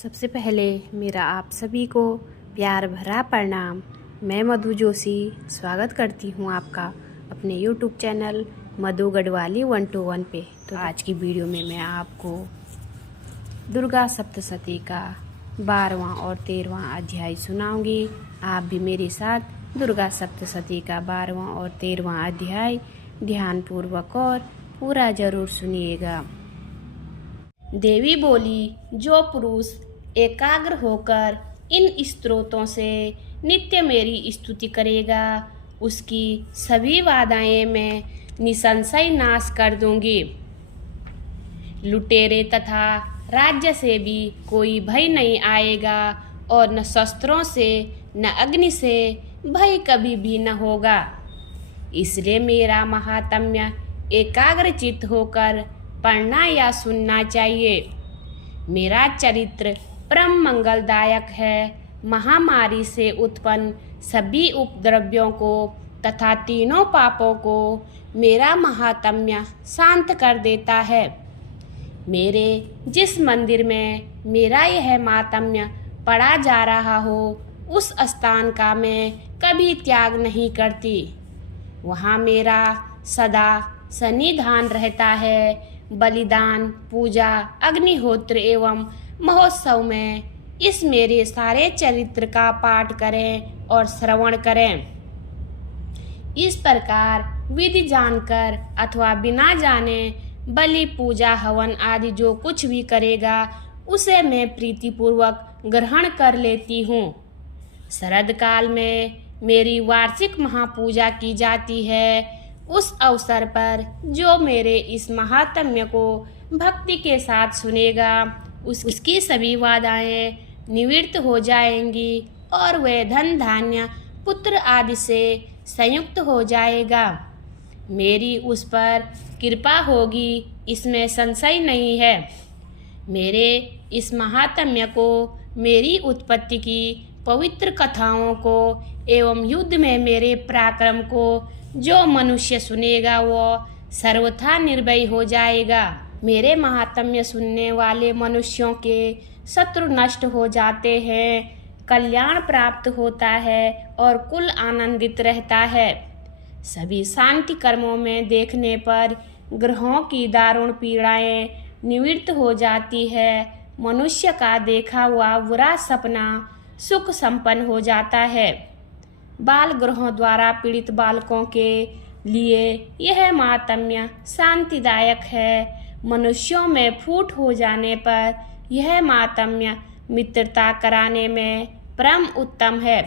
सबसे पहले मेरा आप सभी को प्यार भरा प्रणाम। मैं मधु जोशी स्वागत करती हूँ आपका अपने YouTube चैनल मधु गढ़वाली 121 पे। तो आज की वीडियो में मैं आपको दुर्गा सप्तशती का 12वां और 13वां अध्याय सुनाऊंगी। आप भी मेरे साथ दुर्गा सप्तशती का 12वां और 13वां अध्याय ध्यानपूर्वक और पूरा जरूर सुनिएगा। देवी बोली, जो पुरुष एकाग्र होकर इन स्तोत्रों से नित्य मेरी स्तुति करेगा, उसकी सभी बाधाएं मैं निसंशय नाश कर दूंगी। लुटेरे तथा राज्य से भी कोई भय नहीं आएगा और न शस्त्रों से न अग्नि से भय कभी भी न होगा। इसलिए मेरा महात्म्य एकाग्रचित्त होकर पढ़ना या सुनना चाहिए। मेरा चरित्र परम मंगलदायक है। महामारी से उत्पन्न सभी उपद्रव्यों को तथा तीनों पापों को मेरा महात्म्य शांत कर देता है। मेरे जिस मंदिर में मेरा यह महात्म्य पढ़ा जा रहा हो, उस स्थान का मैं कभी त्याग नहीं करती। वहाँ मेरा सदा सन्निधान रहता है। बलिदान, पूजा, अग्निहोत्र एवं महोत्सव में इस मेरे सारे चरित्र का पाठ करें और श्रवण करें। इस प्रकार विधि जानकर अथवा बिना जाने बलि, पूजा, हवन आदि जो कुछ भी करेगा, उसे मैं प्रीतिपूर्वक ग्रहण कर लेती हूँ। शरद काल में मेरी वार्षिक महापूजा की जाती है। उस अवसर पर जो मेरे इस महात्म्य को भक्ति के साथ सुनेगा, उसकी सभी बाधाएं निवृत्त हो जाएंगी और वह धन, धान्य, पुत्र आदि से संयुक्त हो जाएगा। मेरी उस पर कृपा होगी, इसमें संशय नहीं है। मेरे इस महात्म्य को, मेरी उत्पत्ति की पवित्र कथाओं को एवं युद्ध में मेरे पराक्रम को जो मनुष्य सुनेगा, वो सर्वथा निर्भय हो जाएगा। मेरे महात्म्य सुनने वाले मनुष्यों के शत्रु नष्ट हो जाते हैं, कल्याण प्राप्त होता है और कुल आनंदित रहता है। सभी शांति कर्मों में देखने पर ग्रहों की दारुण पीड़ाएं निवृत्त हो जाती है। मनुष्य का देखा हुआ बुरा सपना सुख संपन्न हो जाता है। बाल ग्रहों द्वारा पीड़ित बालकों के लिए यह महात्म्य शांतिदायक है। मनुष्यों में फूट हो जाने पर यह महात्म्य मित्रता कराने में परम उत्तम है।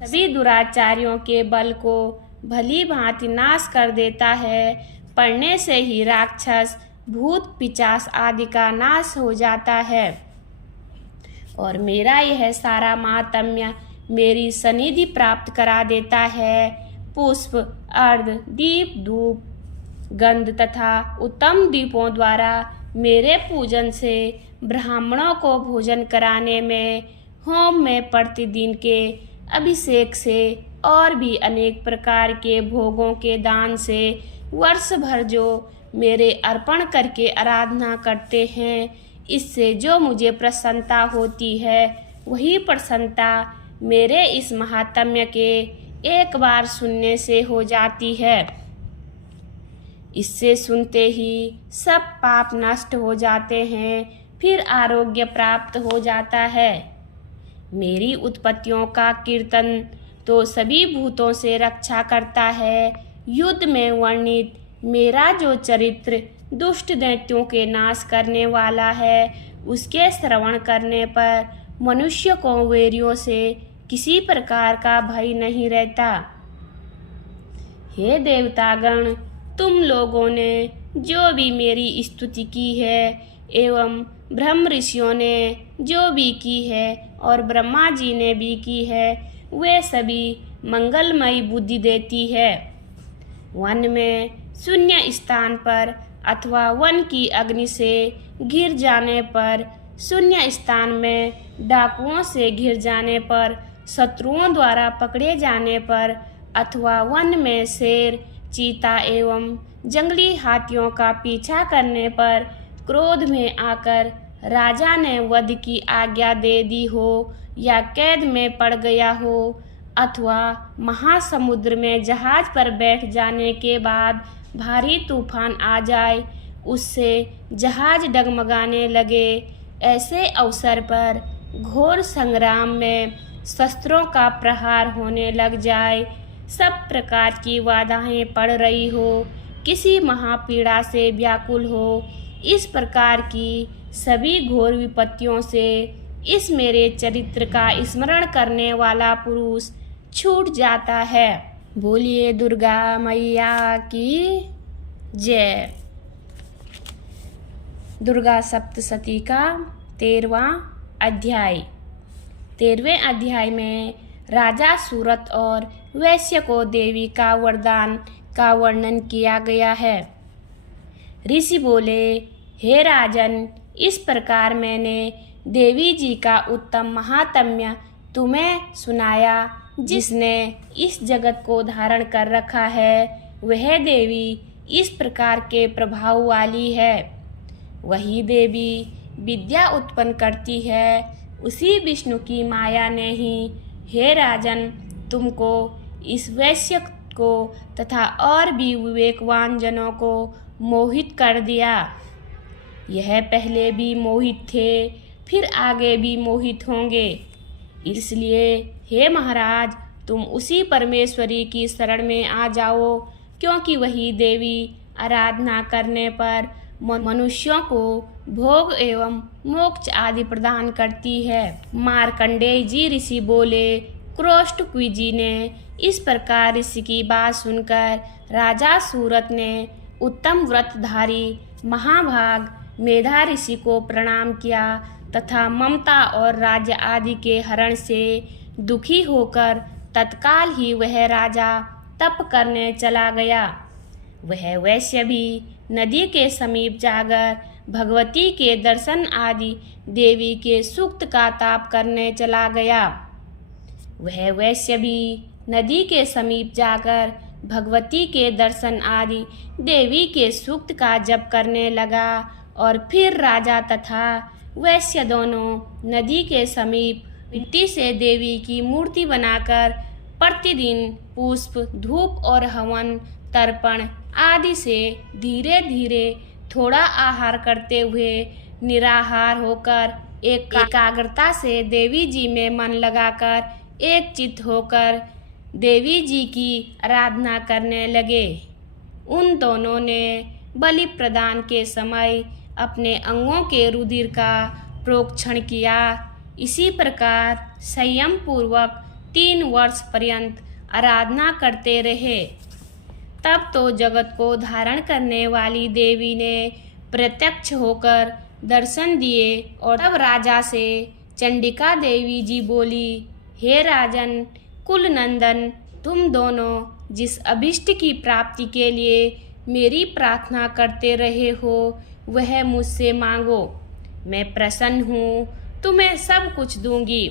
सभी दुराचारियों के बल को भली भांति नाश कर देता है। पढ़ने से ही राक्षस, भूत, पिशाच आदि का नाश हो जाता है। और मेरा यह सारा महात्म्य मेरी सनिधि प्राप्त करा देता है। पुष्प, अर्घ, दीप, धूप, गंध तथा उत्तम दीपों द्वारा मेरे पूजन से ब्राह्मणों को भोजन कराने में, होम में प्रतिदिन के अभिषेक से और भी अनेक प्रकार के भोगों के दान से वर्ष भर जो मेरे अर्पण करके आराधना करते हैं, इससे जो मुझे प्रसन्नता होती है, वही प्रसन्नता मेरे इस महात्म्य के एक बार सुनने से हो जाती है। इससे सुनते ही सब पाप नष्ट हो जाते हैं, फिर आरोग्य प्राप्त हो जाता है। मेरी उत्पत्तियों का कीर्तन तो सभी भूतों से रक्षा करता है। युद्ध में वर्णित मेरा जो चरित्र दुष्ट दैत्यों के नाश करने वाला है, उसके श्रवण करने पर मनुष्य को वैरियों से किसी प्रकार का भय नहीं रहता। हे देवतागण, तुम लोगों ने जो भी मेरी स्तुति की है एवं ब्रह्म ऋषियों ने जो भी की है और ब्रह्मा जी ने भी की है, वे सभी मंगलमयी बुद्धि देती है। वन में शून्य स्थान पर अथवा वन की अग्नि से घिर जाने पर, शून्य स्थान में डाकुओं से घिर जाने पर, शत्रुओं द्वारा पकड़े जाने पर अथवा वन में शेर, चीता एवं जंगली हाथियों का पीछा करने पर, क्रोध में आकर राजा ने वध की आज्ञा दे दी हो या कैद में पड़ गया हो अथवा महासमुद्र में जहाज पर बैठ जाने के बाद भारी तूफान आ जाए, उससे जहाज डगमगाने लगे, ऐसे अवसर पर घोर संग्राम में शस्त्रों का प्रहार होने लग जाए, सब प्रकार की बाधाएं पड़ रही हो, किसी महापीड़ा से व्याकुल हो, इस प्रकार की सभी घोर विपत्तियों से इस मेरे चरित्र का स्मरण करने वाला पुरुष छूट जाता है। बोलिए दुर्गा मैया की जय। दुर्गा सप्तशती का 13वां अध्याय। 13वें अध्याय में राजा सूरत और वैश्य को देवी का वरदान का वर्णन किया गया है। ऋषि बोले, हे राजन, इस प्रकार मैंने देवी जी का उत्तम महात्म्य तुम्हें सुनाया। जिसने इस जगत को धारण कर रखा है वह देवी इस प्रकार के प्रभाव वाली है। वही देवी विद्या उत्पन्न करती है, उसी विष्णु की माया ने ही, हे राजन, तुमको, इस वैश्य को तथा और भी विवेकवान जनों को मोहित कर दिया। यह पहले भी मोहित थे, फिर आगे भी मोहित होंगे। इसलिए हे महाराज, तुम उसी परमेश्वरी की शरण में आ जाओ, क्योंकि वही देवी आराधना करने पर मनुष्यों को भोग एवं मोक्ष आदि प्रदान करती है। मार्कंडेय जी ऋषि बोले, क्रोष्टक्वी जी ने इस प्रकार ऋषि की बात सुनकर राजा सूरत ने उत्तम व्रतधारी महाभाग मेधा ऋषि को प्रणाम किया तथा ममता और राज्य आदि के हरण से दुखी होकर तत्काल ही वह राजा तप करने चला गया। वह वैश्य भी नदी के समीप जाकर भगवती के दर्शन आदि देवी के सूक्त का ताप करने चला गया। वह वैश्य भी नदी के समीप जाकर भगवती के दर्शन आदि देवी के सूक्त का जप करने लगा और फिर राजा तथा वैश्य दोनों नदी के समीप मिट्टी से देवी की मूर्ति बनाकर प्रतिदिन पुष्प, धूप और हवन, तर्पण आदि से धीरे धीरे थोड़ा आहार करते हुए निराहार होकर एकाग्रता से देवी जी में मन लगाकर एक चित्त होकर देवी जी की आराधना करने लगे। उन दोनों ने बलि प्रदान के समय अपने अंगों के रुधिर का प्रोक्षण किया। इसी प्रकार संयम पूर्वक 3 वर्ष पर्यंत आराधना करते रहे। तब तो जगत को धारण करने वाली देवी ने प्रत्यक्ष होकर दर्शन दिए और तब राजा से चंडिका देवी जी बोली, हे राजन कुल नंदन, तुम दोनों जिस अभिष्ट की प्राप्ति के लिए मेरी प्रार्थना करते रहे हो वह मुझसे मांगो, मैं प्रसन्न हूँ, तुम्हें सब कुछ दूंगी।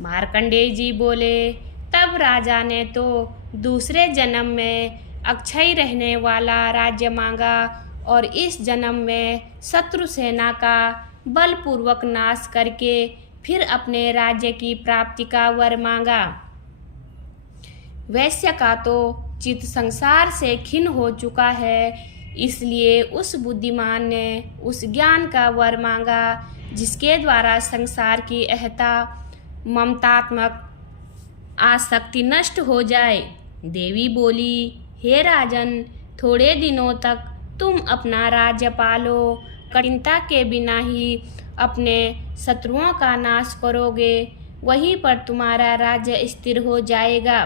मार्कंडेय जी बोले, तब राजा ने तो दूसरे जन्म में अक्षय रहने वाला राज्य मांगा और इस जन्म में शत्रु सेना का बलपूर्वक नाश करके फिर अपने राज्य की प्राप्ति का वर मांगा। वैश्य का तो चित्त संसार से खिन्न हो चुका है, इसलिए उस बुद्धिमान ने उस ज्ञान का वर मांगा जिसके द्वारा संसार की अहता ममतात्मक आसक्ति नष्ट हो जाए। देवी बोली, हे राजन, थोड़े दिनों तक तुम अपना राज्य पालो, कठिनता के बिना ही अपने शत्रुओं का नाश करोगे, वहीं पर तुम्हारा राज्य स्थिर हो जाएगा।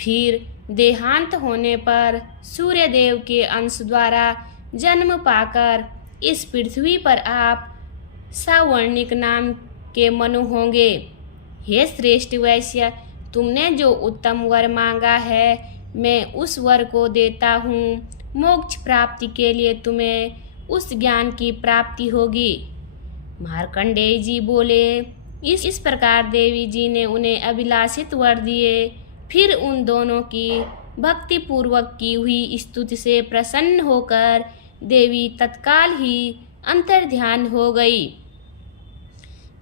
फिर देहांत होने पर सूर्यदेव के अंश द्वारा जन्म पाकर इस पृथ्वी पर आप सावर्णिक नाम के मनु होंगे। हे श्रेष्ठ वैश्य, तुमने जो उत्तम वर मांगा है मैं उस वर को देता हूँ। मोक्ष प्राप्ति के लिए तुम्हें उस ज्ञान की प्राप्ति होगी। मार्कंडेय जी बोले, इस प्रकार देवी जी ने उन्हें अभिलाषित वर दिए। फिर उन दोनों की भक्ति पूर्वक की हुई स्तुति से प्रसन्न होकर देवी तत्काल ही अंतर्ध्यान हो गई।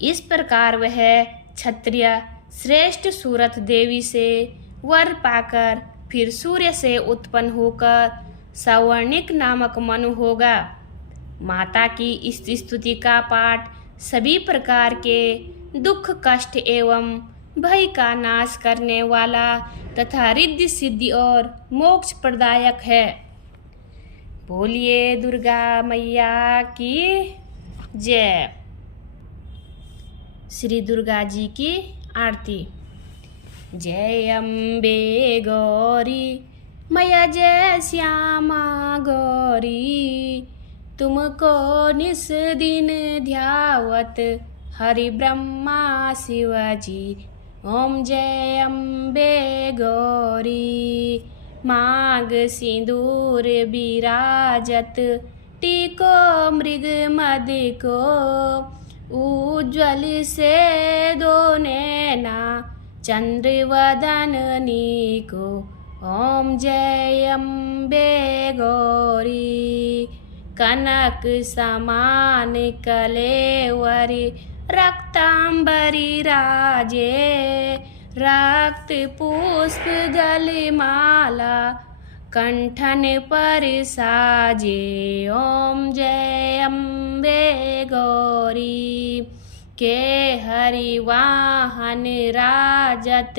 इस प्रकार वह क्षत्रिय श्रेष्ठ सूरत देवी से वर पाकर फिर सूर्य से उत्पन्न होकर सवर्णिक नामक मनु होगा। माता की इस स्तुति का पाठ सभी प्रकार के दुख कष्ट एवं भय का नाश करने वाला तथा रिद्धि सिद्धि और मोक्ष प्रदायक है। बोलिए दुर्गा मैया की जय। श्री दुर्गा जी की आरती। जय अम्बे गौरी मैया जय श्यामा गौरी, तुमको निस दिन ध्यावत हरि ब्रह्मा शिवजी। ओम जय अम्बे गौरी। मांग सिंदूर विराजत टीको मृग मद को, उज्ज्वल से दो नैना चंद्र वदननी को। ओम जय अम्बे गौरी। कनक समान कलेवरी रक्तांबरी राजे, रक्त पुष्प गलमाला कंठन पर साजे। ओम जय अम्बे गौरी। के हरि वाहन राजत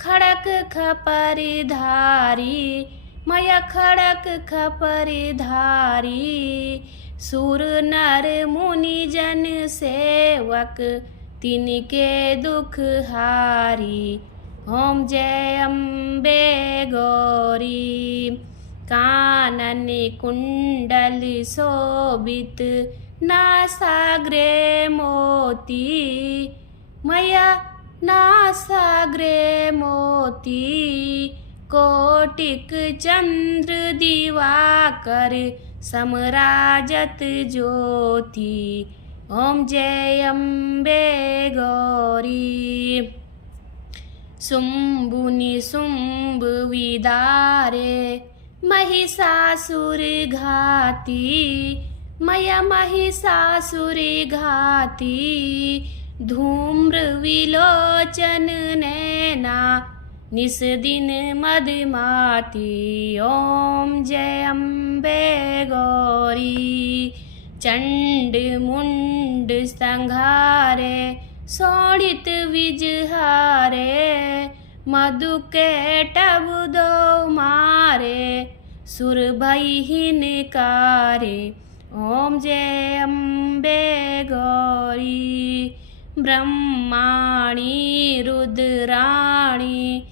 खड़क खपर धारी, मैया खड़क खपर धारी। सुर नर मुनि जन सेवक तिनके दुख हारी। ओम जय अम्बे गौरी। कानन कुंडल शोभित नासाग्रे मोती, मैया नासाग्रे मोती। कोटिक चंद्र दिवाकर समराजत ज्योति। ओम जय अम्बे गौरी। शुंभु निशुंभ विदारे महिषासुर घाती, मैया महिषासुर घाती। धूम्र विलोचन नैना निस दिन मदमाती। ओम जय अम्बे गौरी। चंड मुंड संघारे शोणित विजहारे, मधु के टब दो मारे सुर भयहीन कारे। ओम जय अम्बे गौरी। ब्रह्माणी रुद्राणी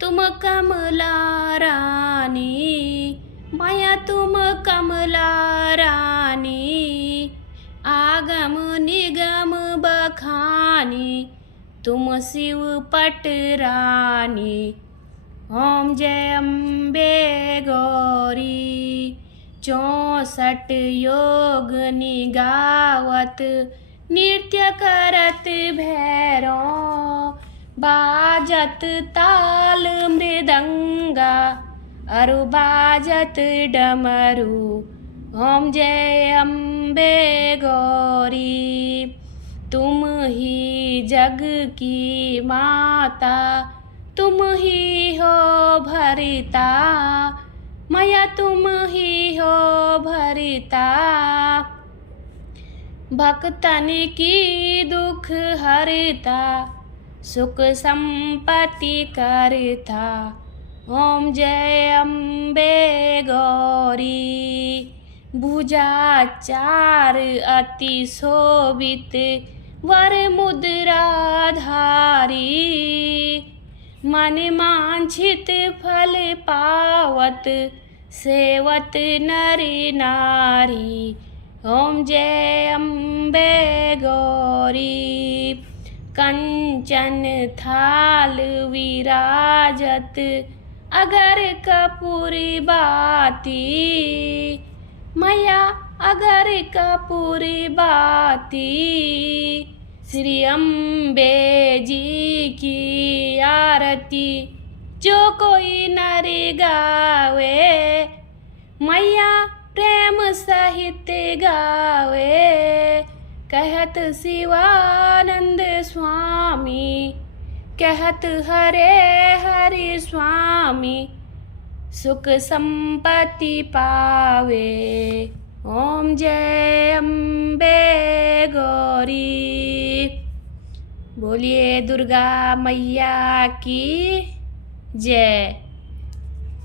तुम कमला रानी, माया तुम कमला रानी। आगम निगम बखानी तुम शिव पट रानी। ओम जय अम्बे गौरी। 64 योग निगावत नृत्य करत भैरो, बाजत ताल मृदंगा अरु बाजत डमरू। ओम जय अम्बे गौरी। तुम ही जग की माता तुम ही हो भरिता, मैया तुम ही हो भरिता। भक्तन की दुख हरता सुख संपत्ति करता। ओम जय अम्बे गौरी। भुजा चार अति शोभित वर मुद्रा धारी, मन मांछित फल पावत सेवत नर नारी। ओम जय अम्बे गौरी। कंचन थाल विराजत अगर कपूरी बाती, मैया अगर कपूरी बाती। श्री अम्बे जी की आरती जो कोई नर गावे, मैया प्रेम सहित गावे। कहत शिवानंद स्वामी, कहत हरे हरि स्वामी, सुख संपत्ति पावे। ओम जय अम्बे गौरी। बोलिए दुर्गा मैया की जय।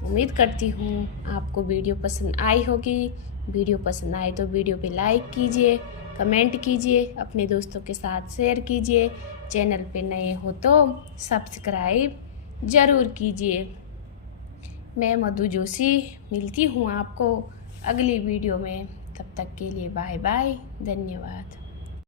उम्मीद करती हूँ आपको वीडियो पसंद आई होगी। वीडियो पसंद आए तो वीडियो पे लाइक कीजिए, कमेंट कीजिए, अपने दोस्तों के साथ शेयर कीजिए। चैनल पे नए हो तो सब्सक्राइब ज़रूर कीजिए। मैं मधु जोशी मिलती हूँ आपको अगली वीडियो में। तब तक के लिए बाय बाय, धन्यवाद।